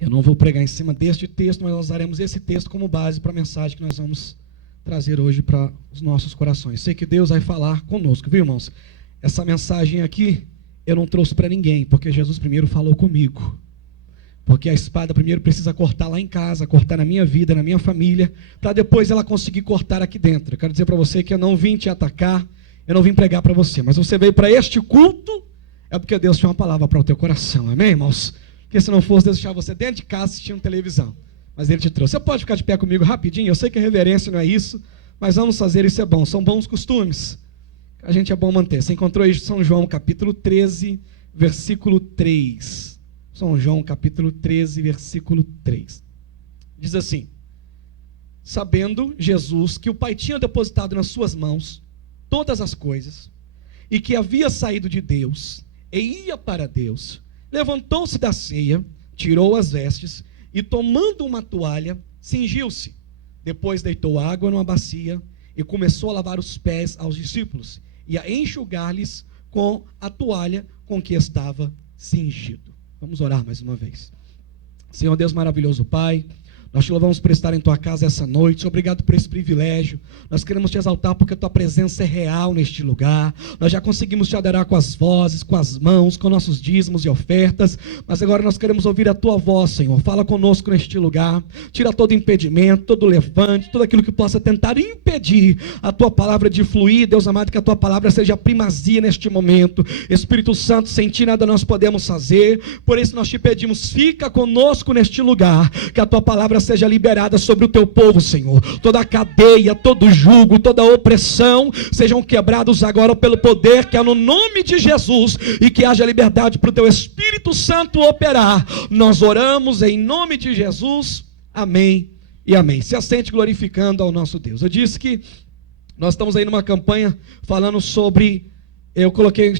Eu não vou pregar em cima deste texto, mas nós usaremos esse texto como base para a mensagem que nós vamos trazer hoje para os nossos corações. Sei que Deus vai falar conosco, viu, irmãos? Essa mensagem aqui eu não trouxe para ninguém, porque Jesus primeiro falou comigo. Porque a espada primeiro precisa cortar lá em casa, cortar na minha vida, na minha família, para depois ela conseguir cortar aqui dentro. Eu quero dizer para você que eu não vim te atacar, eu não vim pregar para você, mas você veio para este culto, é porque Deus tinha uma palavra para o teu coração, amém, irmãos? Porque se não fosse Deus deixar você dentro de casa assistindo televisão, mas Ele te trouxe. Você pode ficar de pé comigo rapidinho? Eu sei que a reverência não é isso, mas vamos fazer, isso é bom, são bons costumes, a gente é bom manter. Você encontrou isso em São João capítulo 13, versículo 3. São João capítulo 13, versículo 3. Diz assim: sabendo Jesus que o Pai tinha depositado nas suas mãos todas as coisas, e que havia saído de Deus, e ia para Deus, levantou-se da ceia, tirou as vestes, e tomando uma toalha, cingiu-se. Depois deitou água numa bacia, e começou a lavar os pés aos discípulos, e a enxugar-lhes com a toalha com que estava cingido. Vamos orar mais uma vez. Senhor Deus maravilhoso Pai, nós te louvamos por estar em tua casa essa noite. Obrigado por esse privilégio. Nós queremos te exaltar porque a tua presença é real neste lugar. Nós já conseguimos te adorar com as vozes, com as mãos, com nossos dízimos e ofertas, mas agora nós queremos ouvir a tua voz, Senhor. Fala conosco neste lugar. Tira todo impedimento, todo levante, tudo aquilo que possa tentar impedir a tua palavra de fluir. Deus amado, que a tua palavra seja a primazia neste momento. Espírito Santo, sem ti nada nós podemos fazer. Por isso nós te pedimos, fica conosco neste lugar, que a tua palavra seja liberada sobre o teu povo, Senhor. Toda a cadeia, todo jugo, toda a opressão sejam quebrados agora pelo poder que é no nome de Jesus, e que haja liberdade para o teu Espírito Santo operar. Nós oramos em nome de Jesus, amém e amém. Se assente glorificando ao nosso Deus. Eu disse que nós estamos aí numa campanha falando sobre,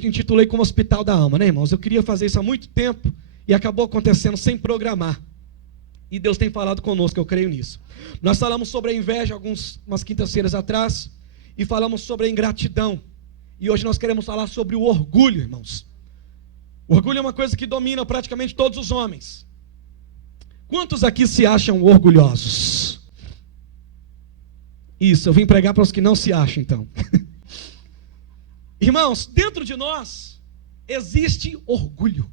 intitulei como Hospital da Alma, né, irmãos? Eu queria fazer isso há muito tempo e acabou acontecendo sem programar. E Deus tem falado conosco, eu creio nisso. Nós falamos sobre a inveja umas quintas-feiras atrás, e falamos sobre a ingratidão. E hoje nós queremos falar sobre o orgulho, irmãos. O orgulho é uma coisa que domina praticamente todos os homens. Quantos aqui se acham orgulhosos? Isso, eu vim pregar para os que não se acham, então. Irmãos, dentro de nós existe orgulho.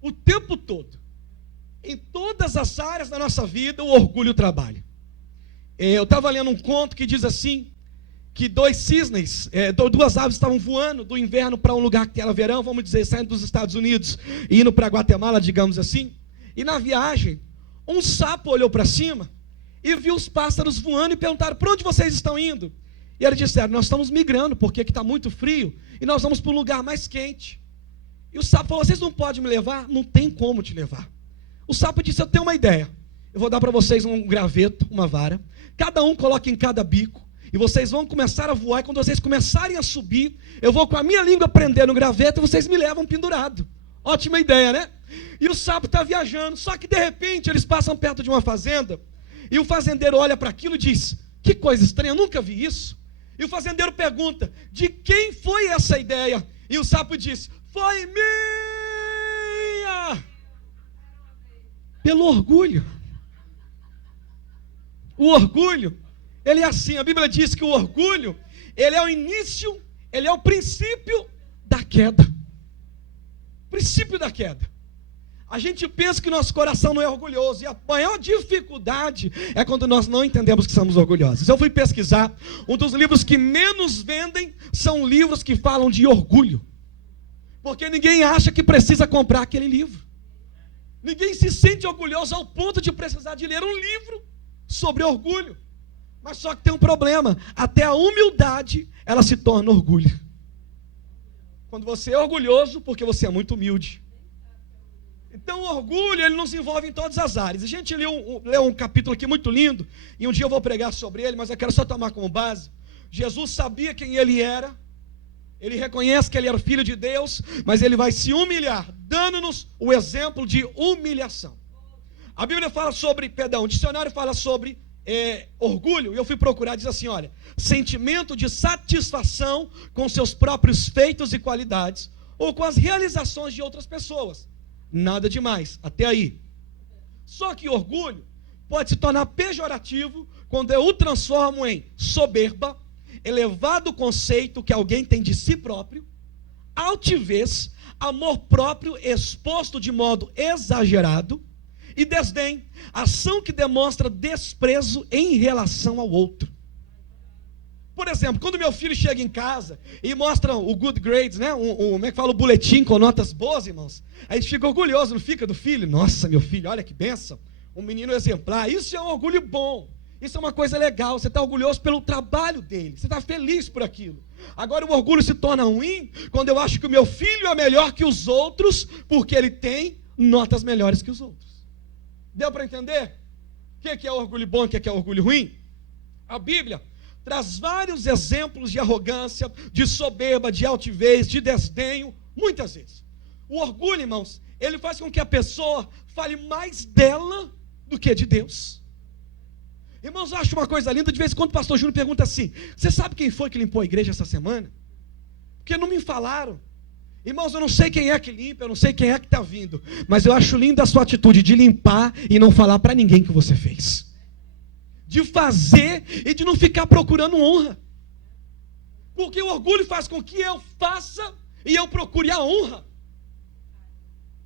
O tempo todo. Em todas as áreas da nossa vida, o orgulho trabalha. Eu estava lendo um conto que diz assim, que duas aves estavam voando do inverno para um lugar que era verão, vamos dizer, saindo dos Estados Unidos e indo para Guatemala, digamos assim. E na viagem, um sapo olhou para cima e viu os pássaros voando e perguntaram: para onde vocês estão indo? E eles disseram: nós estamos migrando, porque aqui está muito frio e nós vamos para um lugar mais quente. E o sapo falou: vocês não podem me levar? Não tem como te levar. O sapo disse: eu tenho uma ideia, eu vou dar para vocês um graveto, uma vara, cada um coloque em cada bico, e vocês vão começar a voar, e quando vocês começarem a subir, eu vou com a minha língua prender no graveto, e vocês me levam pendurado. Ótima ideia, né? E o sapo está viajando, só que de repente eles passam perto de uma fazenda, e o fazendeiro olha para aquilo e diz: que coisa estranha, eu nunca vi isso. E o fazendeiro pergunta: de quem foi essa ideia? E o sapo diz: foi minha. Pelo orgulho. O orgulho, ele é assim, a Bíblia diz que o orgulho, ele é o início, ele é o princípio da queda. Princípio da queda. A gente pensa que nosso coração não é orgulhoso, e a maior dificuldade é quando nós não entendemos que somos orgulhosos. Eu fui pesquisar, um dos livros que menos vendem são livros que falam de orgulho, porque ninguém acha que precisa comprar aquele livro. Ninguém se sente orgulhoso ao ponto de precisar de ler um livro sobre orgulho. Mas só que tem um problema: até a humildade, ela se torna orgulho. Quando você é orgulhoso, porque você é muito humilde. Então o orgulho, ele nos envolve em todas as áreas. A gente leu um capítulo aqui muito lindo, e um dia eu vou pregar sobre ele, mas eu quero só tomar como base. Jesus sabia quem ele era. Ele reconhece que ele era o Filho de Deus, mas ele vai se humilhar, dando-nos o exemplo de humilhação. A Bíblia fala sobre, o dicionário fala sobre orgulho, e eu fui procurar, diz assim, olha: sentimento de satisfação com seus próprios feitos e qualidades, ou com as realizações de outras pessoas. Nada demais, até aí. Só que orgulho pode se tornar pejorativo quando eu o transformo em soberba, elevado conceito que alguém tem de si próprio, altivez, amor próprio exposto de modo exagerado e desdém, ação que demonstra desprezo em relação ao outro. Por exemplo, quando meu filho chega em casa e mostra o good grades, né? Como é que fala? O boletim com notas boas, irmãos. A gente fica orgulhoso, não fica, do filho? Nossa, meu filho, olha que bênção. Um menino exemplar. Isso é um orgulho bom. Isso é uma coisa legal. Você está orgulhoso pelo trabalho dele. Você está feliz por aquilo. Agora o orgulho se torna ruim quando eu acho que o meu filho é melhor que os outros porque ele tem notas melhores que os outros. Deu para entender? O que é orgulho bom e o que é orgulho ruim? A Bíblia traz vários exemplos de arrogância, de soberba, de altivez, de desdenho, muitas vezes. O orgulho, irmãos, ele faz com que a pessoa fale mais dela do que de Deus. Irmãos, eu acho uma coisa linda, de vez em quando o pastor Júnior pergunta assim: você sabe quem foi que limpou a igreja essa semana? Porque não me falaram. Irmãos, eu não sei quem é que limpa, eu não sei quem é que está vindo, mas eu acho linda a sua atitude de limpar e não falar para ninguém que você fez. De fazer e de não ficar procurando honra. Porque o orgulho faz com que eu faça e eu procure a honra.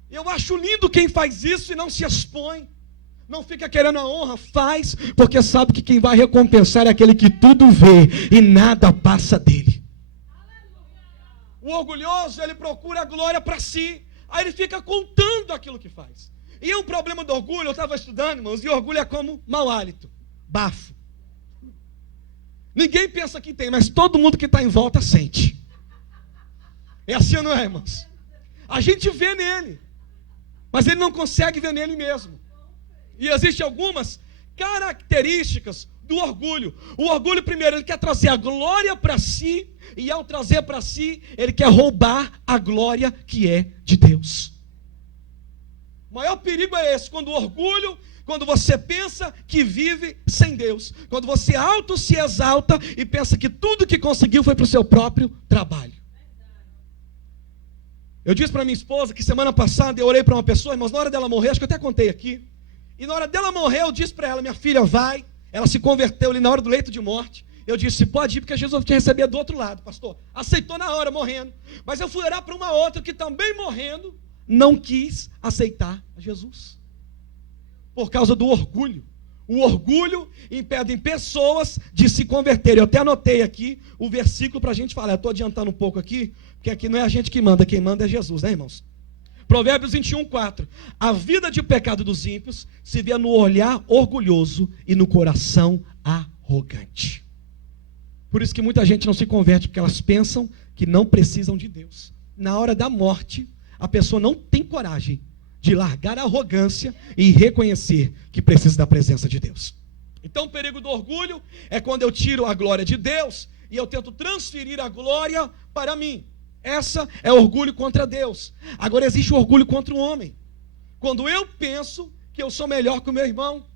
Eu acho lindo quem faz isso e não se expõe. Não fica querendo a honra, faz, porque sabe que quem vai recompensar é aquele que tudo vê e nada passa dele. O orgulhoso, ele procura a glória para si, aí ele fica contando aquilo que faz. E é um problema do orgulho, eu estava estudando, irmãos, e orgulho é como mau hálito. Bafo. Ninguém pensa que tem, mas todo mundo que está em volta sente. É assim ou não é, irmãos? A gente vê nele, mas ele não consegue ver nele mesmo. E existem algumas características do orgulho. O orgulho, primeiro, ele quer trazer a glória para si, e ao trazer para si, ele quer roubar a glória que é de Deus. O maior perigo é esse, quando o orgulho, quando você pensa que vive sem Deus, quando você se exalta e pensa que tudo que conseguiu foi para o seu próprio trabalho. Eu disse para minha esposa que semana passada eu orei para uma pessoa, irmãos, na hora dela morrer, acho que eu até contei aqui, e na hora dela morrer eu disse para ela: minha filha, vai. Ela se converteu ali na hora do leito de morte. Eu disse: pode ir, porque Jesus vai te receber do outro lado, pastor. Aceitou na hora, morrendo. Mas eu fui orar para uma outra que também morrendo não quis aceitar a Jesus, por causa do orgulho. O orgulho impede pessoas de se converterem. Eu até anotei aqui o versículo para a gente falar. Eu estou adiantando um pouco aqui, porque aqui não é a gente que manda, quem manda é Jesus, né, irmãos? Provérbios 21:4. A vida de pecado dos ímpios se vê no olhar orgulhoso e no coração arrogante. Por isso que muita gente não se converte, porque elas pensam que não precisam de Deus. Na hora da morte, a pessoa não tem coragem de largar a arrogância e reconhecer que precisa da presença de Deus. Então o perigo do orgulho é quando eu tiro a glória de Deus e eu tento transferir a glória para mim. Essa é orgulho contra Deus. Agora existe o orgulho contra o homem. Quando eu penso que eu sou melhor que o meu irmão,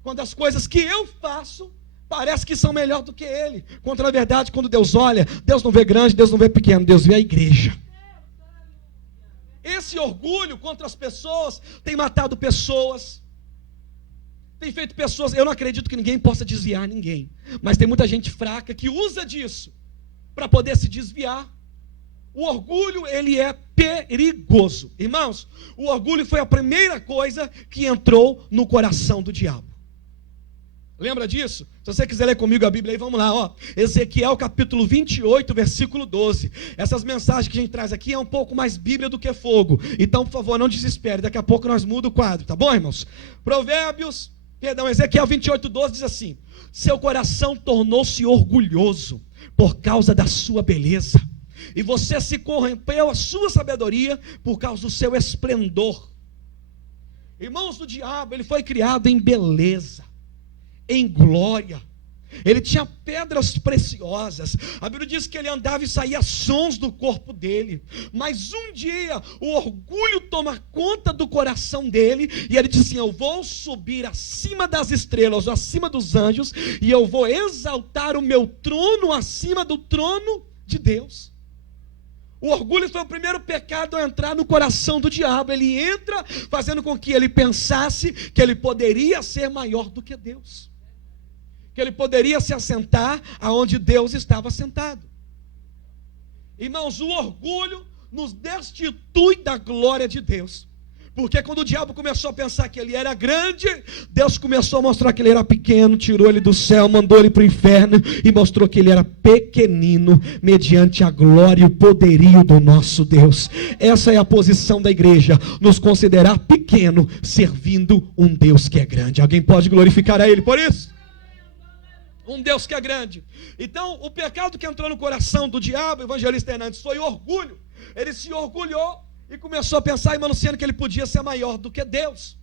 quando as coisas que eu faço parece que são melhor do que ele. Contra a verdade, quando Deus olha, Deus não vê grande, Deus não vê pequeno, Deus vê a igreja. Esse orgulho contra as pessoas tem matado pessoas, tem feito pessoas, eu não acredito que ninguém possa desviar ninguém, mas tem muita gente fraca que usa disso para poder se desviar. O orgulho, ele é perigoso. Irmãos, o orgulho foi a primeira coisa que entrou no coração do diabo. Lembra disso? Se você quiser ler comigo a Bíblia aí, vamos lá, ó. Ezequiel capítulo 28, versículo 12. Essas mensagens que a gente traz aqui é um pouco mais Bíblia do que fogo. Então, por favor, não desespere. Daqui a pouco nós mudamos o quadro, tá bom, irmãos? Ezequiel 28, 12 diz assim: seu coração tornou-se orgulhoso por causa da sua beleza, e você se corrompeu a sua sabedoria por causa do seu esplendor. Irmãos, do diabo, ele foi criado em beleza, em glória. Ele tinha pedras preciosas. A Bíblia diz que ele andava e saía sons do corpo dele. Mas um dia o orgulho toma conta do coração dele, e ele disse assim: eu vou subir acima das estrelas, acima dos anjos, e eu vou exaltar o meu trono acima do trono de Deus. O orgulho foi o primeiro pecado a entrar no coração do diabo. Ele entra fazendo com que ele pensasse que ele poderia ser maior do que Deus, que ele poderia se assentar aonde Deus estava sentado. Irmãos, o orgulho nos destitui da glória de Deus. Porque quando o diabo começou a pensar que ele era grande, Deus começou a mostrar que ele era pequeno, tirou ele do céu, mandou ele para o inferno e mostrou que ele era pequenino, mediante a glória e o poderio do nosso Deus. Essa é a posição da igreja, nos considerar pequeno, servindo um Deus que é grande. Alguém pode glorificar a Ele por isso? Um Deus que é grande. Então, o pecado que entrou no coração do diabo, o evangelista Hernandes, foi o orgulho. Ele se orgulhou e começou a pensar em Manuciano que ele podia ser maior do que Deus.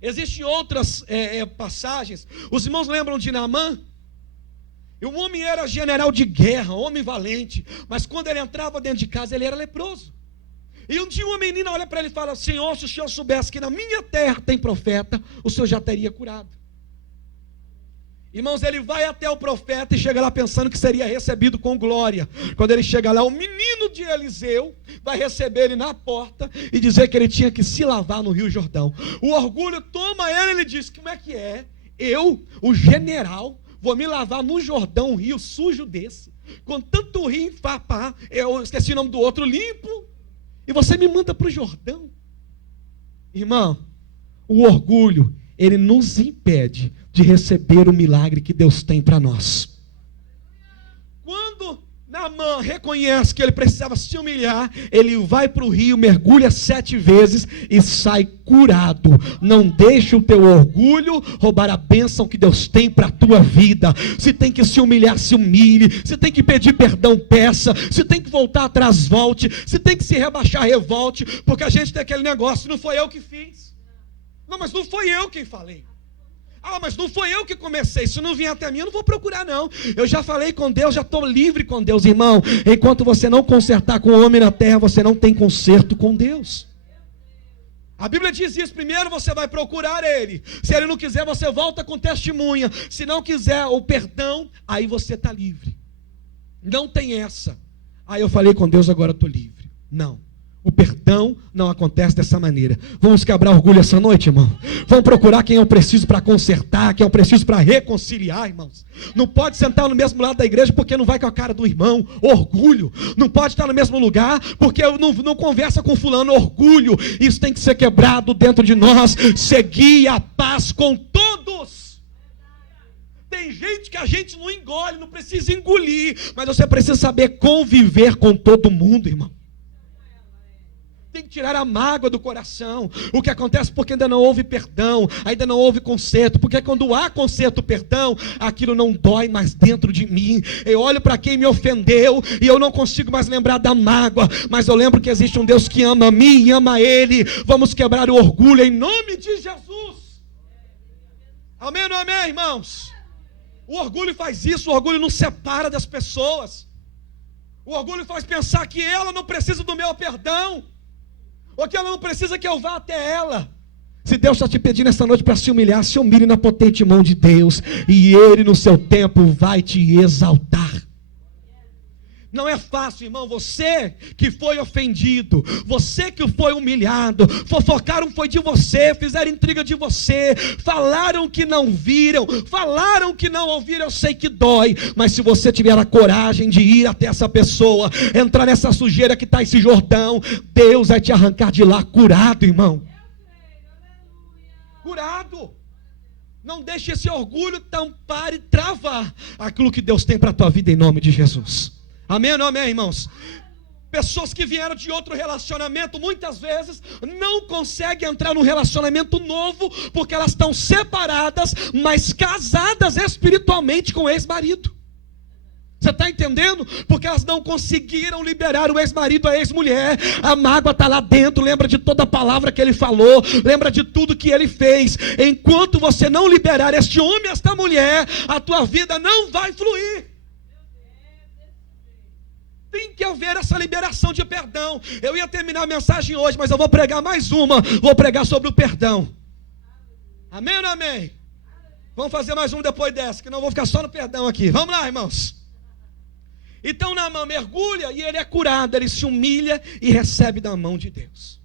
Existem outras passagens. Os irmãos lembram de Naamã? E o homem era general de guerra, homem valente, mas quando ele entrava dentro de casa, ele era leproso. E um dia uma menina olha para ele e fala: Senhor, se o senhor soubesse que na minha terra tem profeta, o senhor já teria curado. Irmãos, ele vai até o profeta e chega lá pensando que seria recebido com glória. Quando ele chega lá, o menino de Eliseu vai receber ele na porta e dizer que ele tinha que se lavar no Rio Jordão. O orgulho toma ele, ele diz: como é que é? Eu, o general, vou me lavar no Jordão, um rio sujo desse, com tanto rio em Fapá, eu esqueci o nome do outro, limpo, e você me manda para o Jordão? Irmão, o orgulho, ele nos impede de receber o milagre que Deus tem para nós. Quando Naamã reconhece que ele precisava se humilhar, ele vai para o rio, mergulha 7 vezes e sai curado. Não deixe o teu orgulho roubar a bênção que Deus tem para a tua vida. Se tem que se humilhar, se humilhe. Se tem que pedir perdão, peça. Se tem que voltar atrás, volte. Se tem que se rebaixar, revolte. Porque a gente tem aquele negócio: não foi eu que fiz. Não, mas não foi eu quem falei. Ah, mas não foi eu que comecei. Se não vier até mim, eu não vou procurar não. Eu já falei com Deus, já estou livre com Deus. Irmão, enquanto você não consertar com o homem na terra, você não tem conserto com Deus. A Bíblia diz isso: primeiro você vai procurar Ele. Se Ele não quiser, você volta com testemunha. Se não quiser o perdão, aí você está livre. Não tem essa: aí eu falei com Deus, agora estou livre. Não. O perdão não acontece dessa maneira. Vamos quebrar orgulho essa noite, irmão. Vamos procurar quem eu preciso para consertar, quem eu preciso para reconciliar, irmãos. Não pode sentar no mesmo lado da igreja porque não vai com a cara do irmão. Orgulho. Não pode estar no mesmo lugar porque não conversa com fulano. Orgulho. Isso tem que ser quebrado dentro de nós. Seguir a paz com todos. Tem gente que a gente não engole, não precisa engolir, mas você precisa saber conviver com todo mundo, irmão. Tem que tirar a mágoa do coração. O que acontece porque ainda não houve perdão, ainda não houve conserto. Porque quando há conserto, perdão, aquilo não dói mais dentro de mim. Eu olho para quem me ofendeu e eu não consigo mais lembrar da mágoa, mas eu lembro que existe um Deus que ama a mim e ama a Ele. Vamos quebrar o orgulho em nome de Jesus. Amém ou não amém, irmãos? O orgulho faz isso. O orgulho nos separa das pessoas. O orgulho faz pensar que ela não precisa do meu perdão, ou que ela não precisa que eu vá até ela. Se Deus está te pedindo esta noite para se humilhar, se humilhe na potente mão de Deus, e Ele no seu tempo vai te exaltar. Não é fácil, irmão. Você que foi ofendido, você que foi humilhado, fofocaram foi de você, fizeram intriga de você, falaram que não viram, falaram que não ouviram. Eu sei que dói, mas se você tiver a coragem de ir até essa pessoa, entrar nessa sujeira que está esse Jordão, Deus vai te arrancar de lá curado, irmão. Curado. Não deixe esse orgulho tampar e travar aquilo que Deus tem para a tua vida em nome de Jesus. Amém ou não amém, irmãos? Pessoas que vieram de outro relacionamento, muitas vezes não conseguem entrar num relacionamento novo, porque elas estão separadas, mas casadas espiritualmente com o ex-marido. Você está entendendo? Porque elas não conseguiram liberar o ex-marido, a ex-mulher. A mágoa está lá dentro, lembra de toda a palavra que ele falou, lembra de tudo que ele fez. Enquanto você não liberar este homem, esta mulher, a tua vida não vai fluir. Tem que haver essa liberação de perdão. Eu ia terminar a mensagem hoje, mas eu vou pregar mais uma. Vou pregar sobre o perdão. Amém ou não amém? Vamos fazer mais um depois dessa, que não vou ficar só no perdão aqui. Vamos lá, irmãos. Então Naamã mergulha e ele é curado, ele se humilha e recebe da mão de Deus.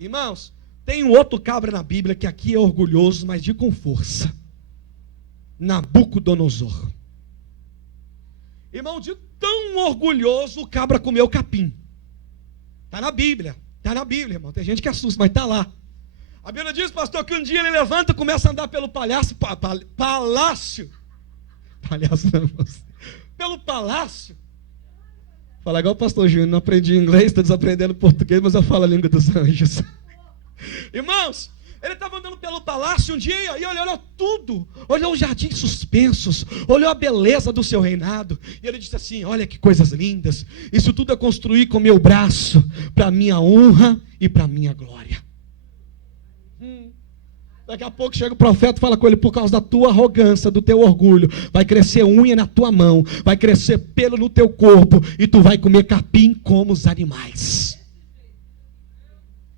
Irmãos, tem um outro cabra na Bíblia que aqui é orgulhoso, mas de com força. Nabucodonosor. Irmão, de tão orgulhoso, o cabra comeu capim. Está na Bíblia, irmão. Tem gente que assusta, mas está lá. A Bíblia diz, pastor, que um dia ele levanta e começa a andar pelo palácio. Palhaço não, pelo palácio. Fala igual o pastor Júnior, não aprendi inglês, estou desaprendendo português, mas eu falo a língua dos anjos. Irmãos, ele estava andando pelo palácio um dia e olhou tudo, olhou os jardins suspensos, olhou a beleza do seu reinado, e ele disse assim: olha que coisas lindas, isso tudo é construir com meu braço, para minha honra e para minha glória. Daqui a pouco chega o profeta e fala com ele: por causa da tua arrogância, do teu orgulho, vai crescer unha na tua mão, vai crescer pelo no teu corpo, e tu vai comer capim como os animais.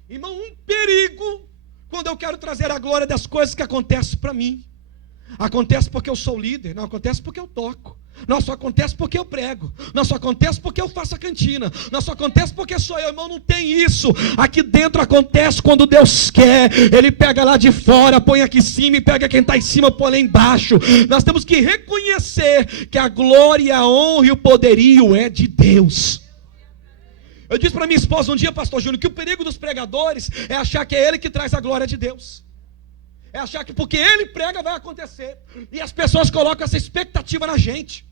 Irmão, um perigo quando eu quero trazer a glória das coisas que acontecem para mim. Acontece porque eu sou líder, não acontece porque eu toco, não só acontece porque eu prego, não só acontece porque eu faço a cantina, não só acontece porque sou eu. Irmão, não tem isso. Aqui dentro acontece quando Deus quer. Ele pega lá de fora, põe aqui em cima, e pega quem está em cima, põe lá embaixo. Nós temos que reconhecer que a glória, a honra e o poderio é de Deus. Eu disse para minha esposa um dia, pastor Júnior, que o perigo dos pregadores é achar que é ele que traz a glória de Deus. É achar que porque ele prega vai acontecer. E as pessoas colocam essa expectativa na gente.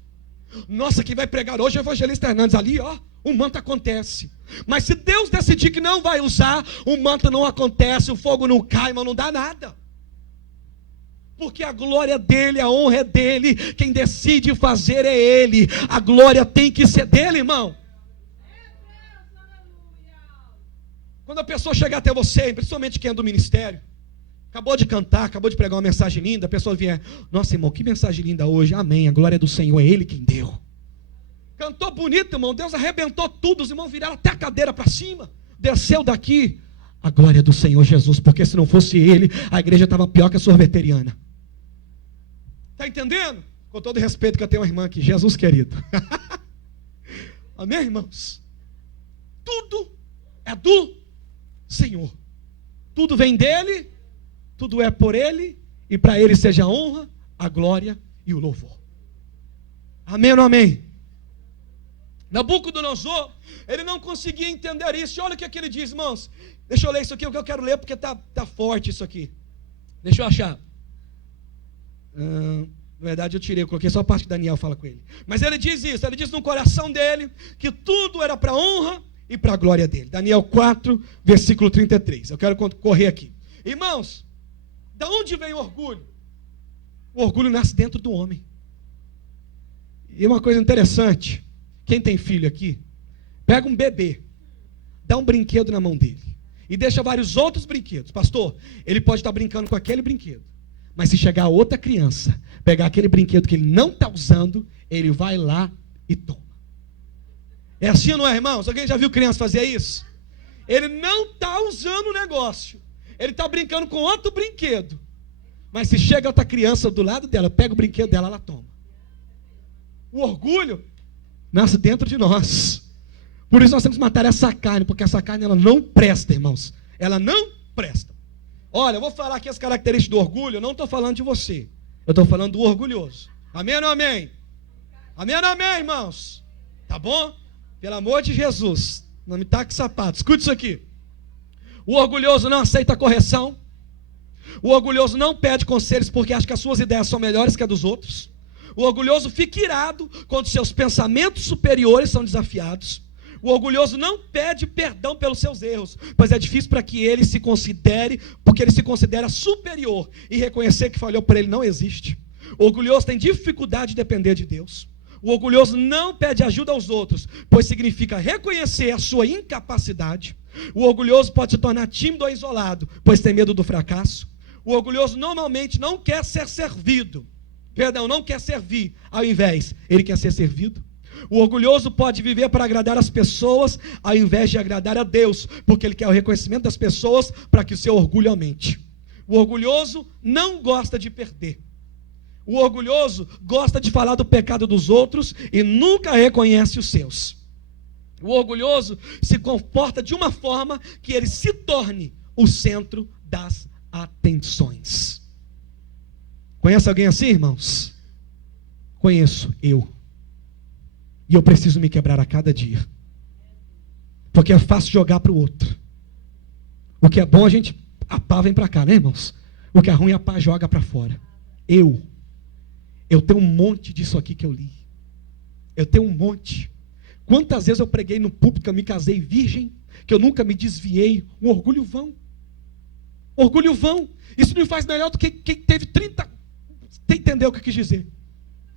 Nossa, quem vai pregar hoje é o evangelista Hernandes. Ali, ó, o manto acontece. Mas se Deus decidir que não vai usar, o manto não acontece, o fogo não cai, mas não dá nada. Porque a glória é dele, a honra é dele. Quem decide fazer é ele. A glória tem que ser dele, irmão. Quando a pessoa chegar até você, principalmente quem é do ministério, acabou de cantar, acabou de pregar uma mensagem linda, a pessoa vier: nossa, irmão, que mensagem linda hoje, amém, a glória é do Senhor, é Ele quem deu. Cantou bonito, irmão, Deus arrebentou tudo, os irmãos viraram até a cadeira para cima, desceu daqui, a glória é do Senhor Jesus, porque se não fosse Ele, a igreja estava pior que a sorveteriana. Está entendendo? Com todo respeito que eu tenho uma irmã aqui, Jesus querido. Amém, irmãos? Tudo é do Senhor, tudo vem dele, tudo é por ele, e para ele seja a honra, a glória e o louvor. Amém ou não amém? Nabucodonosor, ele não conseguia entender isso. Olha o que ele diz, irmãos. Deixa eu ler isso aqui, o que eu quero ler, porque está forte isso aqui. Deixa eu achar. Na verdade eu tirei, eu coloquei só a parte que Daniel fala com ele. Mas ele diz isso, ele diz no coração dele que tudo era para a honra e para a glória dele. Daniel 4, versículo 33. Eu quero correr aqui. Irmãos, da onde vem o orgulho? O orgulho nasce dentro do homem. E uma coisa interessante, quem tem filho aqui, pega um bebê, dá um brinquedo na mão dele e deixa vários outros brinquedos. Pastor, ele pode estar brincando com aquele brinquedo, mas se chegar outra criança, pegar aquele brinquedo que ele não está usando, ele vai lá e toma. É assim ou não é, irmãos? Alguém já viu criança fazer isso? Ele não está usando o negócio, ele está brincando com outro brinquedo, mas se chega outra criança do lado dela, pega o brinquedo dela, ela toma. O orgulho nasce dentro de nós. Por isso nós temos que matar essa carne, porque essa carne ela não presta, irmãos. Ela não presta. Olha, eu vou falar aqui as características do orgulho. Eu não estou falando de você, eu estou falando do orgulhoso. Amém ou não amém? Amém ou não amém, irmãos? Tá bom? Pelo amor de Jesus, não me taque sapato. Escute isso aqui. O orgulhoso não aceita correção. O orgulhoso não pede conselhos porque acha que as suas ideias são melhores que a dos outros. O orgulhoso fica irado quando seus pensamentos superiores são desafiados. O orgulhoso não pede perdão pelos seus erros, pois é difícil para que ele se considere, porque ele se considera superior, e reconhecer que falhou para ele não existe. O orgulhoso tem dificuldade de depender de Deus. O orgulhoso não pede ajuda aos outros, pois significa reconhecer a sua incapacidade. O orgulhoso pode se tornar tímido ou isolado, pois tem medo do fracasso. O orgulhoso normalmente não quer ser servido. Não quer servir, ao invés, ele quer ser servido. O orgulhoso pode viver para agradar as pessoas, ao invés de agradar a Deus, porque ele quer o reconhecimento das pessoas para que o seu orgulho aumente. O orgulhoso não gosta de perder. O orgulhoso gosta de falar do pecado dos outros e nunca reconhece os seus. O orgulhoso se comporta de uma forma que ele se torne o centro das atenções. Conhece alguém assim, irmãos? Conheço, eu. E eu preciso me quebrar a cada dia. Porque é fácil jogar para o outro. O que é bom a pá vem para cá, né, irmãos? O que é ruim a pá joga para fora. Eu tenho um monte disso aqui que eu li. Eu tenho um monte. Quantas vezes eu preguei no púlpito que eu me casei virgem, que eu nunca me desviei. Um orgulho vão. Orgulho vão. Isso não me faz melhor do que quem teve 30. Você entendeu o que eu quis dizer?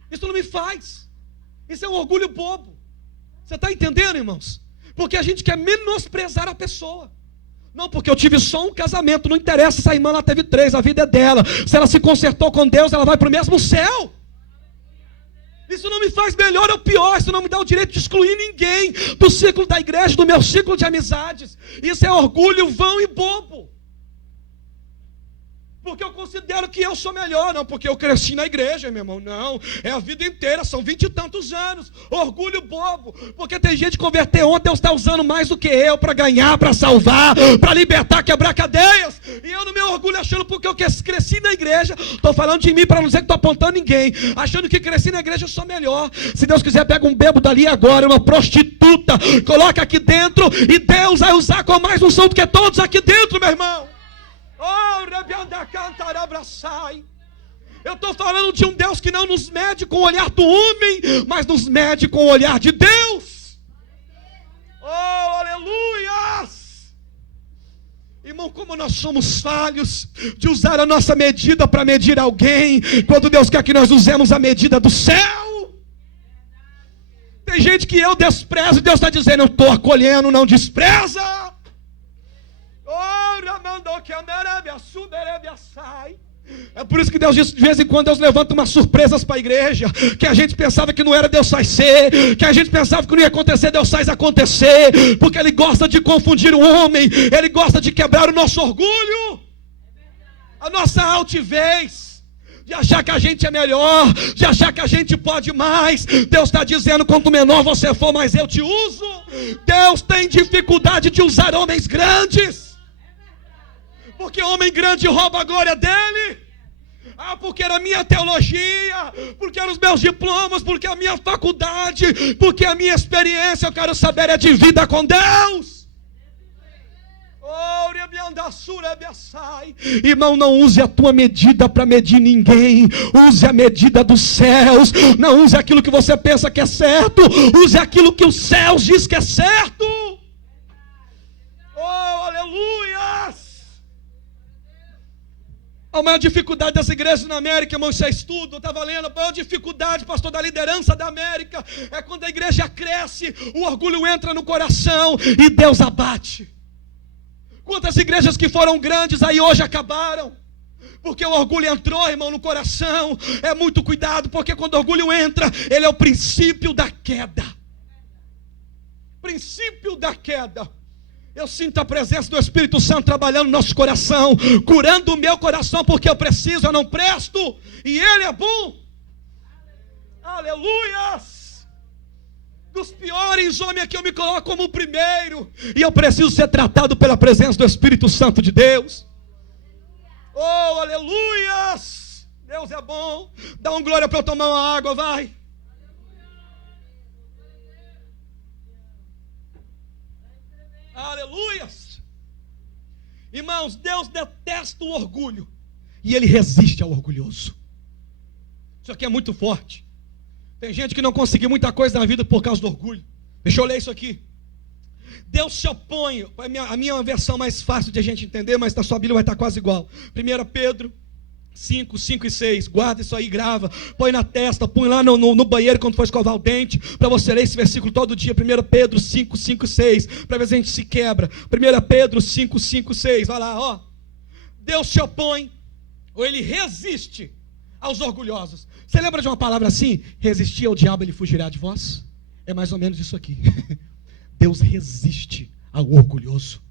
Isso não me faz. Isso é um orgulho bobo. Você está entendendo, irmãos? Porque a gente quer menosprezar a pessoa. Não, porque eu tive só um casamento. Não interessa se a irmã ela teve 3, a vida é dela. Se ela se consertou com Deus, ela vai para o mesmo céu. Isso não me faz melhor ou pior. Isso não me dá o direito de excluir ninguém do ciclo da igreja, do meu ciclo de amizades. Isso é orgulho vão e bobo. Porque eu considero que eu sou melhor. Não, porque eu cresci na igreja, meu irmão. Não, é a vida inteira, são 20 e tantos anos. Orgulho bobo. Porque tem gente que converter ontem, Deus está usando mais do que eu para ganhar, para salvar, para libertar, quebrar cadeias. E eu no meu orgulho achando porque eu cresci na igreja. Estou falando de mim para não dizer que estou apontando ninguém. Achando que cresci na igreja eu sou melhor. Se Deus quiser, pega um bêbado dali agora, uma prostituta, coloca aqui dentro e Deus vai usar com mais unção do que todos aqui dentro, meu irmão. Eu estou falando de um Deus que não nos mede com o olhar do homem, mas nos mede com o olhar de Deus. Oh, aleluias! Irmão, como nós somos falhos de usar a nossa medida para medir alguém, quando Deus quer que nós usemos a medida do céu. Tem gente que eu desprezo e Deus está dizendo, eu estou acolhendo, não despreza. É por isso que Deus diz, de vez em quando Deus levanta umas surpresas para a igreja, que a gente pensava que não era, Deus faz ser, que a gente pensava que não ia acontecer, Deus faz acontecer, porque Ele gosta de confundir o homem, Ele gosta de quebrar o nosso orgulho, a nossa altivez, de achar que a gente é melhor, de achar que a gente pode mais. Deus está dizendo, quanto menor você for, mais eu te uso. Deus tem dificuldade de usar homens grandes, porque homem grande rouba a glória dele. Ah, porque era a minha teologia, porque eram os meus diplomas, porque a minha faculdade, porque a minha experiência, eu quero saber é de vida com Deus. Irmão, não use a tua medida para medir ninguém. Use a medida dos céus. Não use aquilo que você pensa que é certo. Use aquilo que os céus diz que é certo. Oh, aleluias! A maior dificuldade das igrejas na América, irmão, isso é estudo, eu estava lendo, a maior dificuldade, pastor, da liderança da América, é quando a igreja cresce, o orgulho entra no coração e Deus abate. Quantas igrejas que foram grandes aí hoje acabaram, porque o orgulho entrou, irmão, no coração. É muito cuidado, porque quando o orgulho entra, ele é o princípio da queda. Princípio da queda. Eu sinto a presença do Espírito Santo trabalhando no nosso coração, curando o meu coração, porque eu preciso, eu não presto, e Ele é bom. Aleluias! Dos piores homens aqui eu me coloco como o primeiro, e eu preciso ser tratado pela presença do Espírito Santo de Deus. Oh, aleluias! Deus é bom. Dá um glória para eu tomar uma água, vai. Aleluias! Irmãos, Deus detesta o orgulho e Ele resiste ao orgulhoso. Isso aqui é muito forte. Tem gente que não conseguiu muita coisa na vida por causa do orgulho. Deixa eu ler isso aqui. Deus se opõe. A minha é uma versão mais fácil de a gente entender, mas na sua Bíblia vai estar quase igual. 1 Pedro 5 e 6, guarda isso aí, grava, põe na testa, põe lá no banheiro quando for escovar o dente, para você ler esse versículo todo dia. 1 Pedro 5 e 6, para ver se a gente se quebra. 1 Pedro 5 e 6, vai lá, ó. Deus se opõe, ou Ele resiste aos orgulhosos. Você lembra de uma palavra assim? Resistir ao diabo, ele fugirá de vós. É mais ou menos isso aqui. Deus resiste ao orgulhoso,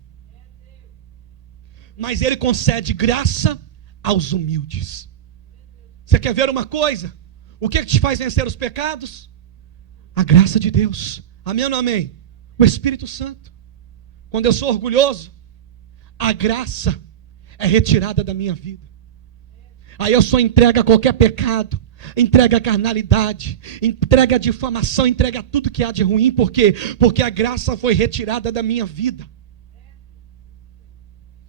mas Ele concede graça aos humildes. Você quer ver uma coisa? O que te faz vencer os pecados? A graça de Deus. Amém ou não amém? O Espírito Santo. Quando eu sou orgulhoso, a graça é retirada da minha vida. Aí eu sou entregue a qualquer pecado, entregue a carnalidade, entregue a difamação, entregue a tudo que há de ruim. Por quê? Porque a graça foi retirada da minha vida.